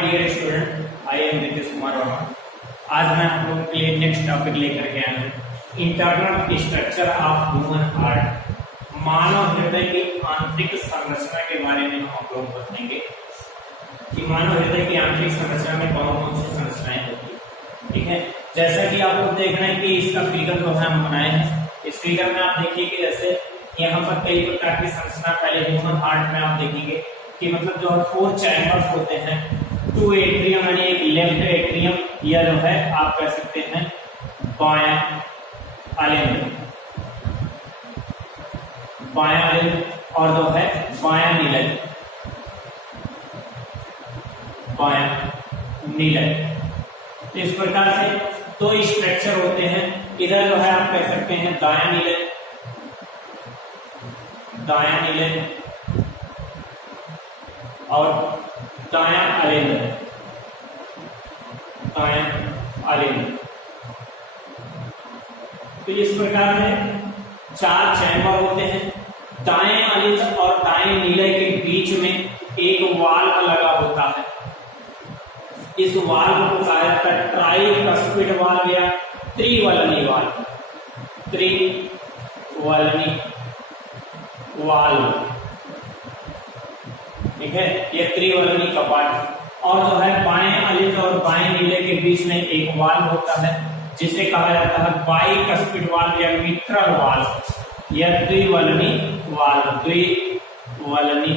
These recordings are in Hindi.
My dear student, I am Nitish Kumar Verma. आज मैं आप लोगों के लिए नेक्स्ट टॉपिक लेकर के आया हूँ internal structure of human heart. मानव हृदय की आंतरिक संरचना के बारे में हम आप लोगों को बताएंगे कि मानव हृदय की आंतरिक संरचना में कौन कौन सी संरचनाएं होती है। ठीक है, जैसा कि आप लोग देख रहे हैं कि इसका फिगर जो है हम बनाए हैं। इस फिगर में आप देखिए कि जैसे यहाँ पर कई प्रकार की संरचना, पहले ह्यूमन हार्ट में आप देखेंगे कि मतलब जो 4 चैम्बर्स होते हैं, 2 एट्रियम यानी एक लेफ्ट एट्रियम या जो है आप कह सकते हैं बायां अलिंद, बायां अलिंद और जो है बायां नीलय, बायां नीलय। तो इस प्रकार से 2 स्ट्रक्चर होते हैं। इधर जो है आप कह सकते हैं दायां नीलय, दायां नीलय और दायां अलिंद, दायां अलिंद। तो इस प्रकार से 4 चैम्बर होते हैं। दाएं अलिंद और दाएं नीलय के बीच में एक वाल्व लगा होता है। इस वाल्व को कहा जाता है ट्राइकस्पिड वाल्व या त्रिवलनी वाल्व, त्रिवलनी वाल्व। ठीक है, ये त्रिवलनी कपाट। और जो है बाएं अलिंद और बाएं नीले के बीच में एक वाल्व होता है जिसे कहा जाता है बाइकस्पिड वाल्व या मिट्रल वाल्व या द्विवलनी वाल्व, द्विवलनी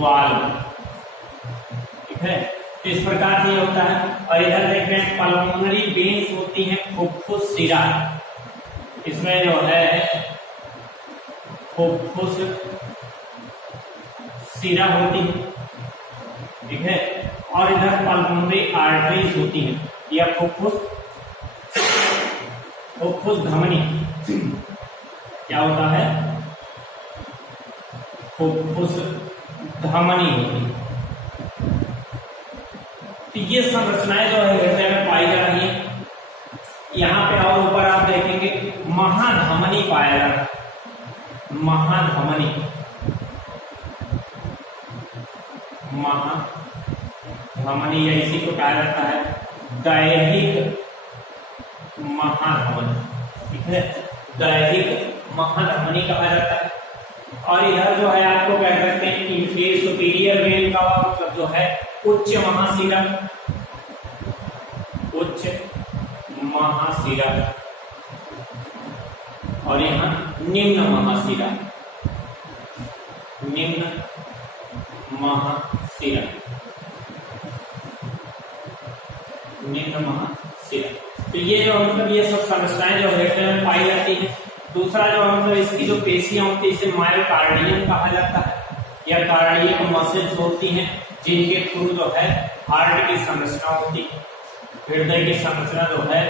वाल्व। ठीक है, इस प्रकार से होता है। और इधर देख रहे हैं पल्मोनरी वेन्स होती हैं, फुफ्फुस शिरा। इसमें जो है फुफ्फुस शिरा होती है। ठीक है, और इधर पल्मोनरी आर्टरीज होती है या फुफ्फुस धमनी। क्या होता है? फुफ्फुस धमनी होती है। तो ये संरचनाएं जो है हृदय में पाई जा रही है। यहाँ पे और ऊपर आप देखेंगे महाधमनी पाया जा रहा है, महाधमनी, महाधमनी या इसी को कहा जाता है दैहिक महाधमनी। ठीक है, दैहिक महाधमनी कहा जाता है। और इधर जो है आपको कह सकते हैं इंफीरियर सुपीरियर वेन का मतलब जो है उच्च महाशिरा, उच्च महाशिरा, और यहाँ निम्न महाशिरा, निम्न महाशिरा, निम्न महाशिरा। तो ये जो मतलब ये सब संरचनाएं जो हृदय में पाई जाती है। दूसरा जो मतलब इसकी जो पेशियां होती है इसे मायोकार्डियम कहा जाता है या कार्डियक मसल्स होती हैं जिनके थ्रू जो है हार्ट की संरचना होती है। हृदय की संरचना जो है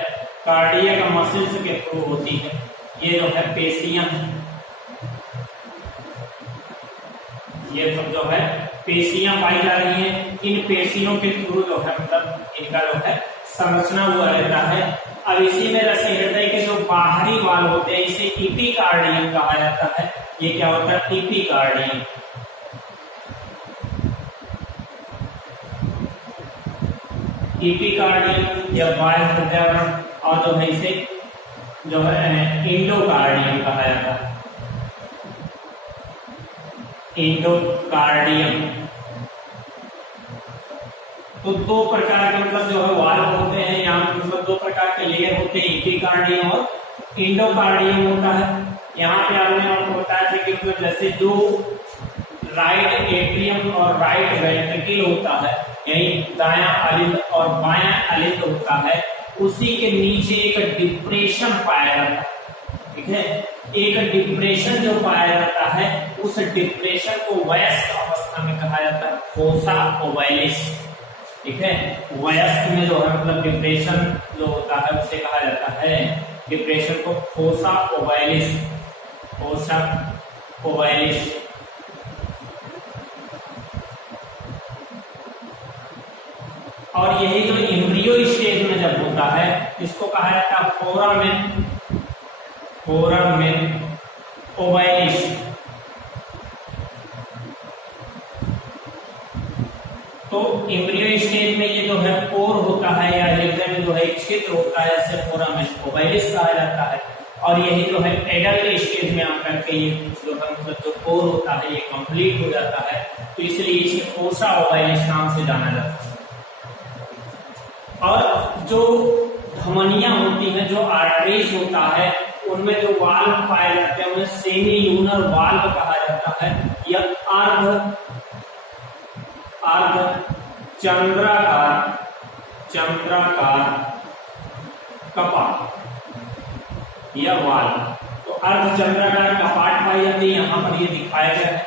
कार्डियक मसल्स के थ्रू होती है। ये जो है पेशियां, ये सब जो है पेशियां पाई जा रही हैं। इन पेशियों के थ्रू जो है मतलब इनका जो है संरचना हुआ रहता है। अब इसी में जैसे हृदय के जो बाहरी वाल होते हैं इसे इपिकार्डियम कहा जाता है। ये क्या होता है? इपिकार्डियम। इपिकार्डियम या बाह्य हृदयावरण, और जो है इसे जो है इंडोकार्डियम कहा जाता है, इंडोकार्डियम। तो 2 प्रकार के मतलब जो है वाल्व होते हैं, यहाँ मतलब 2 प्रकार के लेयर होते हैं, इपिकार्डियम और इंडोकार्डियम होता है। यहाँ पे आपने आपको बताया था कि मतलब जैसे जो राइट एट्रियम और राइट वेंट्रिकल होता है, यही दायां अलिंद और बायां अलिंद होता है, उसी के नीचे एक डिप्रेशन पाया जाता है। ठीक है, एक डिप्रेशन जो पाया जाता है उस डिप्रेशन को वयस्क अवस्था में कहा जाता है फोसा ओवैलिस। ठीक है, वयस्क में जो है मतलब डिप्रेशन जो होता है उसे कहा जाता है डिप्रेशन को फोसा ओवैलिस, फोसा ओवैलिस। और यही जो एम्ब्रियो स्टेज में जब होता है इसको कहा जाता है फोरामेन, फोरामेन ओवैलिस। तो एम्ब्रियो स्टेज में ये जो है पोर होता है या हृदय में जो है एक छिद्र होता है, इसे फोरामेन ओवैलिस कहा जाता है। और यही जो है एडल्ट स्टेज में आकर के ये जो है मतलब जो पोर होता है ये कंप्लीट हो जाता है, तो इसलिए इसे फोसा ओवैलिस नाम से जाना जाता है। और जो धमनियां होती हैं, जो आर्टरीज होता है, उनमें जो वाल्व पाए जाते हैं उन्हें सेमी ल्यूनर वाल्व कहा जाता है या अर्ध चंद्राकार कपाट या वाल्व। तो अर्ध चंद्राकार कपाट पाई जाती है, यहाँ पर ये दिखाया गया है।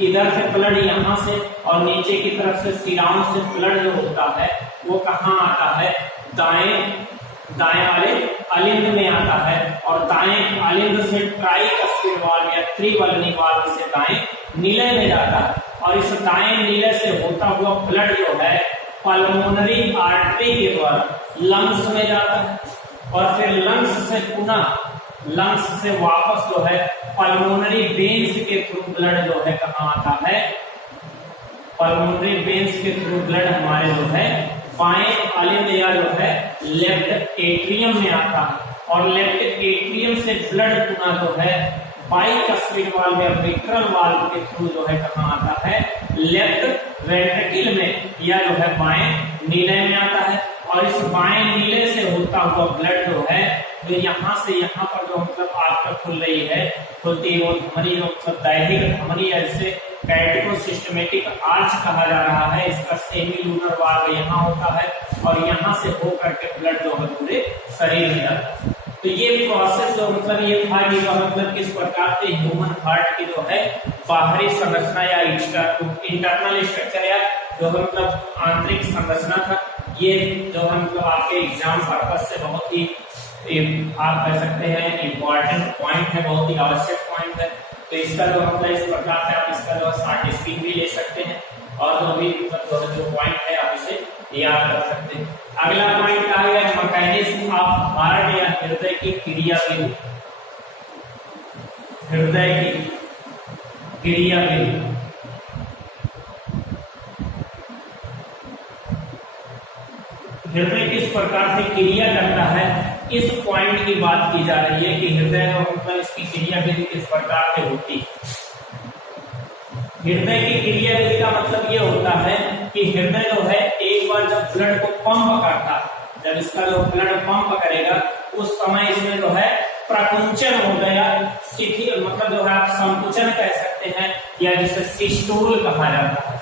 इधर से ब्लड यहाँ से और नीचे की तरफ से सिराओं से ब्लड जो होता है वो कहाँ आता है, दाएं वाले अलिंद में आता है, और दाएं अलिंद से ट्राइकस्पिड वाल्व या त्रिवलनी वाल्व से दाएं नीले में जाता है, और इस दाएं नीले से होता हुआ ब्लड जो है पल्मोनरी आर्टरी के द्वारा लंग्स में जाता है, और फिर लंग्स से वापस जो है पल्मोनरी वेन्स के थ्रू ब्लड जो है कहाँ आता है, पल्मोनरी वेन्स के थ्रू ब्लड हमारे जो है बाएं अलिंद या जो है लेफ्ट एट्रियम में आता है, और लेफ्ट एट्रियम से ब्लड पुनः जो है बाइकस्पिड वाल्व या विक्रल वाल्व के थ्रू जो है कहाँ आता है, लेफ्ट वेंट्रिकल में या जो है बाएं नीले में आता है। और इस बाएं नीले से होता हुआ ब्लड जो है जो यहाँ से यहाँ पर जो मतलब आपका खुल रही है, खुलती है वो धमनी जो मतलब दैहिक धमनी है, जिसे कैटिको-सिस्टेमेटिक आर्च कहा जा रहा है, इसका सेमी लूनर वाल्व यहाँ होता है, और यहाँ से होकर के ब्लड जो है पूरे शरीर में जाता है। तो ये प्रोसेस जो मतलब ये था कि मतलब किस प्रकार से ह्यूमन हार्ट की जो है बाहरी संरचना या इंटरनल स्ट्रक्चर या जो है मतलब आंतरिक संरचना था, ये जो है मतलब आपके एग्जाम पर्पस से बहुत ही आप कह सकते हैं इम्पोर्टेंट पॉइंट है, बहुत ही आवश्यक पॉइंट है। तो इसका जो मतलब इस प्रकार से आप इसका जो सर्टिफिकेट भी ले सकते हैं, और जो भी मतलब जो पॉइंट है आप इसे याद कर सकते हैं। अगला पॉइंट आ गया मैकेनिज्म ऑफ हार्ट या हृदय की क्रियाविधि। हृदय की क्रियाविधि हृदय किस प्रकार से क्रिया करता है, इस पॉइंट की बात की जा रही है कि हृदय मतलब इसकी क्रियाविधि किस प्रकार से होती है। हृदय की क्रियाविधि का मतलब ये होता है कि हृदय जो है एक बार जब ब्लड को पंप करता है, जब इसका जो ब्लड पंप करेगा उस समय इसमें जो है प्रकुंचन हो गया, मतलब जो है आप संकुचन कह सकते हैं, या जिसे सिस्टोल कहा जाता है,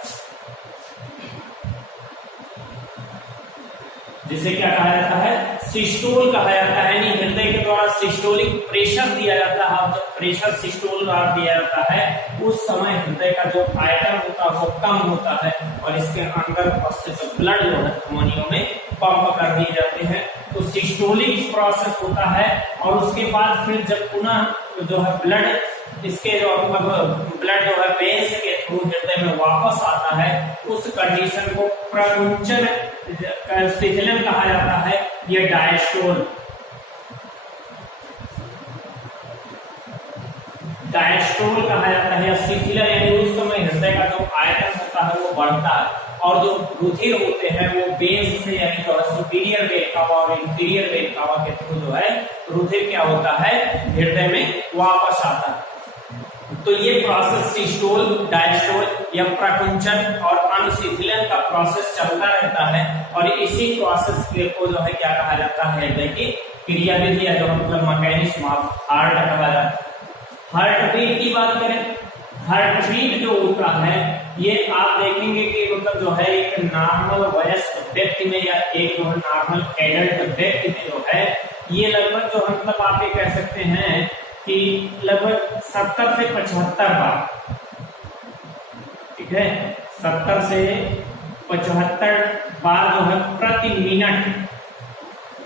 जिसे क्या कहा जाता है, सिस्टोल कहा जाता है। यानी हृदय के द्वारा सिस्टोलिक प्रेशर दिया जाता है, और जब प्रेशर सिस्टोल द्वारा दिया जाता है उस समय हृदय का जो आयतन होता है वो कम होता है, और इसके अंदर उपस्थित ब्लड जो है धमनियों में पंप कर दिए जाते हैं। तो सिस्टोलिक प्रोसेस होता है, और उसके बाद फिर जब पुनः जो है ब्लड इसके जो मतलब ब्लड जो है वेन्स के थ्रू हृदय में वापस आता है, उस कंडीशन को प्रकुंचन शिथिलन कहा जाता है, यह डायस्टोल कहा जाता है, या शिथिलन। यानी उस समय हृदय का जो आयतन होता है वो बढ़ता है, और जो रुधिर होते हैं वो वेन्स से यानी जो सुपीरियर वेन कावा और इंफीरियर वेन कावा के थ्रू जो है रुधिर क्या होता है, हृदय में वापस आता है। तो ये प्रोसेस सिस्टोल, डायस्टोल या प्रकुंचन और अनुशिथिलन का प्रोसेस चलता रहता है, और इसी प्रोसेस को जो है क्या कहा जाता है, हृदय की क्रियाविधि या जो मतलब मैकेनिज्म ऑफ हार्ट कहा जाता है। हार्ट बीट की बात करें, हार्ट बीट जो होता है ये आप देखेंगे कि मतलब जो है एक नॉर्मल वयस्क व्यक्ति में या एक जो है नॉर्मल एडल्ट व्यक्ति में जो है ये लगभग जो मतलब आप ये कह सकते हैं कि लगभग 70 से 75 बार, ठीक है, 70 से 75 बार जो है प्रति मिनट,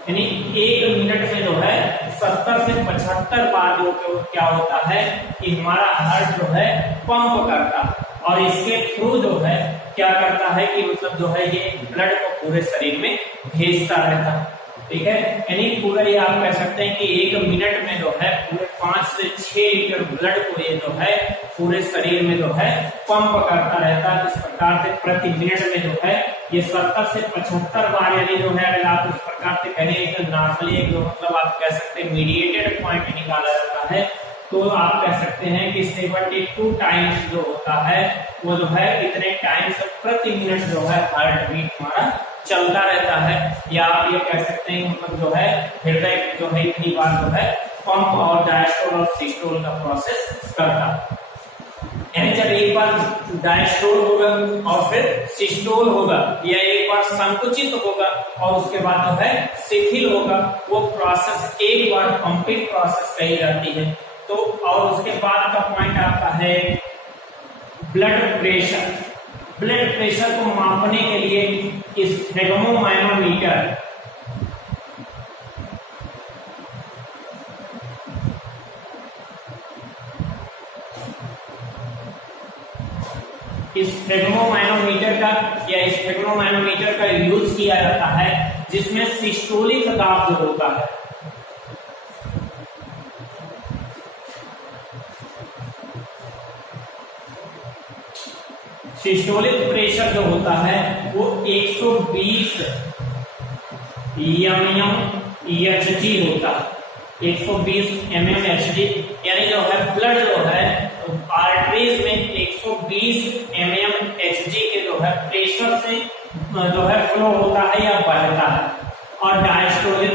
यानी एक मिनट में जो है 70 से 75 बार जो क्या होता है कि हमारा हार्ट जो है पंप करता है, और इसके थ्रू जो है क्या करता है कि मतलब जो है ये ब्लड को पूरे शरीर में भेजता रहता है। ठीक है। यानी पूरा ये आप कह सकते हैं कि 1 मिनट में जो है पूरे 5 से 6 लीटर ब्लड को ये जो है पूरे शरीर में जो है पंप करता रहता है। इस प्रकार से प्रति मिनट में जो है ये 70 से 75 बार, यानी जो है अगर आप इस प्रकार से कहें नॉर्मली एक जो मतलब आप कह सकते हैं मीडिएटेड पॉइंट निकाला जाता है, तो आप कह सकते हैं कि 72 टाइम्स जो होता है वो जो है इतने टाइम्स प्रति मिनट जो है हार्ट बीट हमारा चलता रहता है। या आप ये कह सकते हैं मतलब जो है हृदय जो है इतनी बार जो है पंप और डायस्टोल और सिस्टोल का प्रोसेस करता है। यानी जब एक बार डायस्टोल होगा और फिर सिस्टोल होगा या एक बार संकुचित होगा और उसके बाद जो है शिथिल होगा, वो प्रोसेस एक बार पंपिंग प्रोसेस कही जाती है। तो और उसके बाद का पॉइंट आपका है ब्लड प्रेशर। ब्लड प्रेशर को मापने के लिए स्फेगमोमाइनोमीटर स्फेगमोमाइनोमीटर का यूज किया जाता है, जिसमें सिस्टोलिक दाब जो होता है सिस्टोलिक प्रेशर जो होता है वो 120 mmHg होता है। 120 mmHg यानी जो है ब्लड जो है आर्टरीज में 120 mmHg के जो है प्रेशर से जो है फ्लो होता है या बढ़ता है। और डायस्टोलिक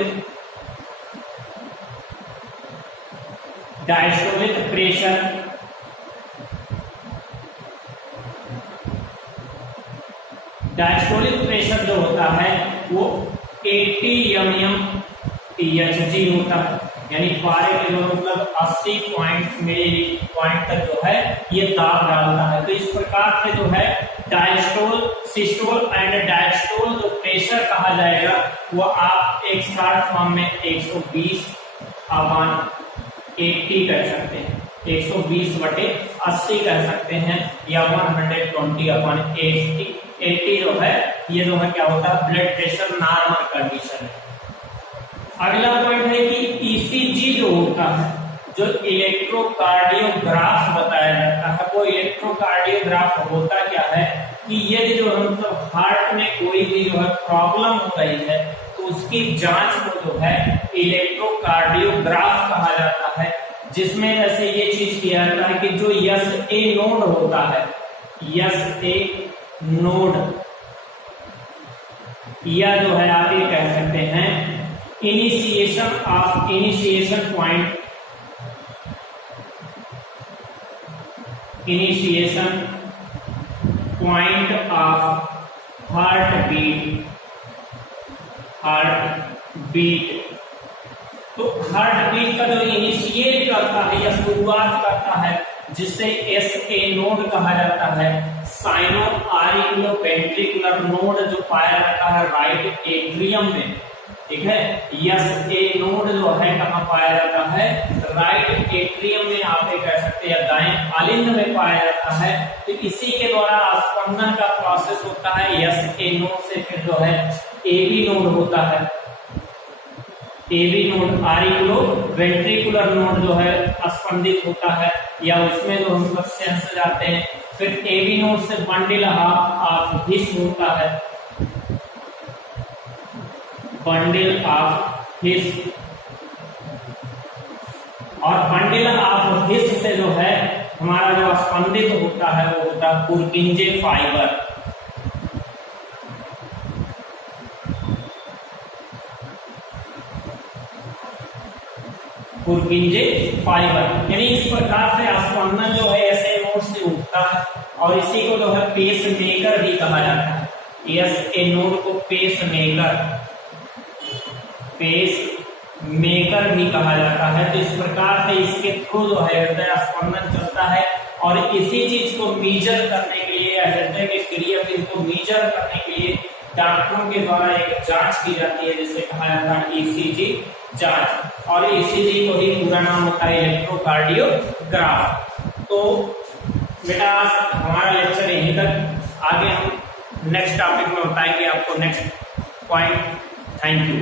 प्रेशर जो होता है वो 80 mmHg होता है। यानी पारे के जो मतलब 80 पॉइंट तक जो है ये दाब डालता है। तो इस प्रकार से जो है डायस्टोल, सिस्टोल एंड डायस्टोल जो प्रेशर कहा जाएगा वो आप एक शॉर्ट फॉर्म में 120/80 कह सकते हैं, 120/80 कह सकते हैं या 120/80। 80 जो है ये जो है क्या होता है ब्लड प्रेशर नॉर्मल कंडीशन है। अगला पॉइंट है कि ईसीजी जो होता है, जो इलेक्ट्रोकार्डियोग्राफ बताया जाता है, वो इलेक्ट्रोकार्डियोग्राफ होता क्या है कि यदि जो मतलब हार्ट में कोई भी जो है प्रॉब्लम हो रही है तो उसकी जांच को जो है इलेक्ट्रोकार्डियोग्राफ कहा जाता है। जिसमें जैसे ये चीज किया जाता है कि जो SA नोड होता है, SA नोड या जो है आप ये कह सकते हैं initiation point of heart beat. तो हार्ट बीट का जो इनिशिएट करता है या शुरुआत करता है जिससे SA नोड कहा जाता है, साइनो आरिकुलो वेंट्रिकुलर नोड जो पाया जाता है राइट एट्रियम में, ठीक है। SA नोड जो है कहाँ पाया जाता है, राइट एट्रियम में आप ये कह सकते हैं दाएं आलिंद में पाया जाता है। तो इसी के द्वारा स्पंदन का प्रोसेस होता है। SA नोड से फिर जो है AB नोड होता है, AB नोड आरिकुलो वेंट्रिकुलर नोड जो है स्पंदित होता है या उसमें जो हम लोग सेंस जाते हैं। फिर AB नोड से बंडल ऑफ हिस होता है, बंडल ऑफ हिस, और बंडल ऑफ हिस से जो है हमारा जो स्पंदित होता है वो होता है पुरकिंजे फाइबर। पुरकिंजे फाइबर यानी इस प्रकार से स्पंदन जो है SA नोड से उठता है और इसी को जो है पेस मेकर भी कहा जाता है। SA नोड को पेस मेकर भी कहा जाता है। तो इस प्रकार से इसके थ्रू जो है हृदय स्पंदन चलता है और इसी चीज को मीजर करने के लिए या हृदय के क्रियाविधि को मीजर करने के लिए डॉक्टरों के द्वारा एक जांच की जाती है जिसे कहा जाता है ECG जांच। और ECG को ही पूरा नाम होता है इलेक्ट्रोकार्डियोग्राफ। तो बेटा हमारा लेक्चर यहीं तक, आगे हम नेक्स्ट टॉपिक में बताएंगे आपको नेक्स्ट पॉइंट। Thank you.